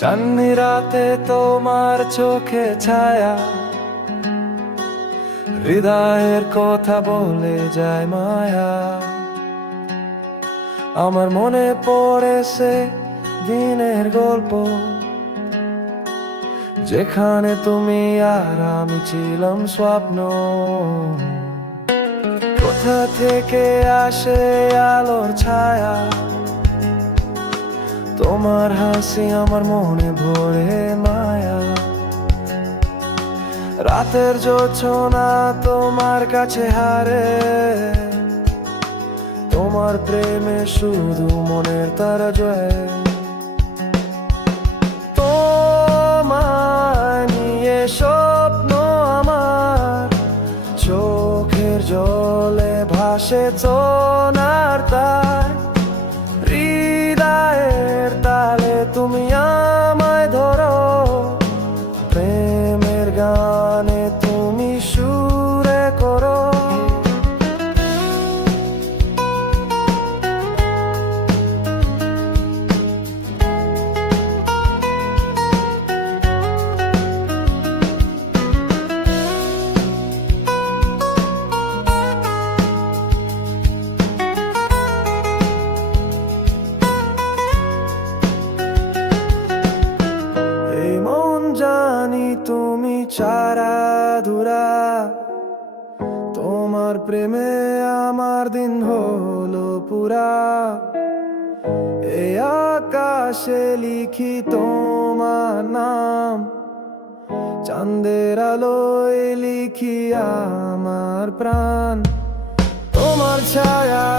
চান্নি রাতে তোমার চোখে ছায়া। হৃদয়ের কথা বলে যায় মায়া। আমার মনে পড়েছে দিনের গল্প। যেখানে তুমি আর আমি ছিলাম স্বপ্ন। কোথা থেকে আসে আলোর ছায়া? তোমার হাসি আমার মনে ভরে মায়া। রাতের জোছনা তোমার কাছে হারে। তোমার প্রেমে শুধু মনের তারা জয়। নিয়ে স্বপ্ন আমার। চোখের জলে ভাসে সোনার চারা ধুরা, তোমার প্রেমে আমার দিন হলো পুরা। এই আকাশে লিখি তোমার নাম, চাঁদের আলোয় লিখি আমার প্রাণ। তোমার ছায়া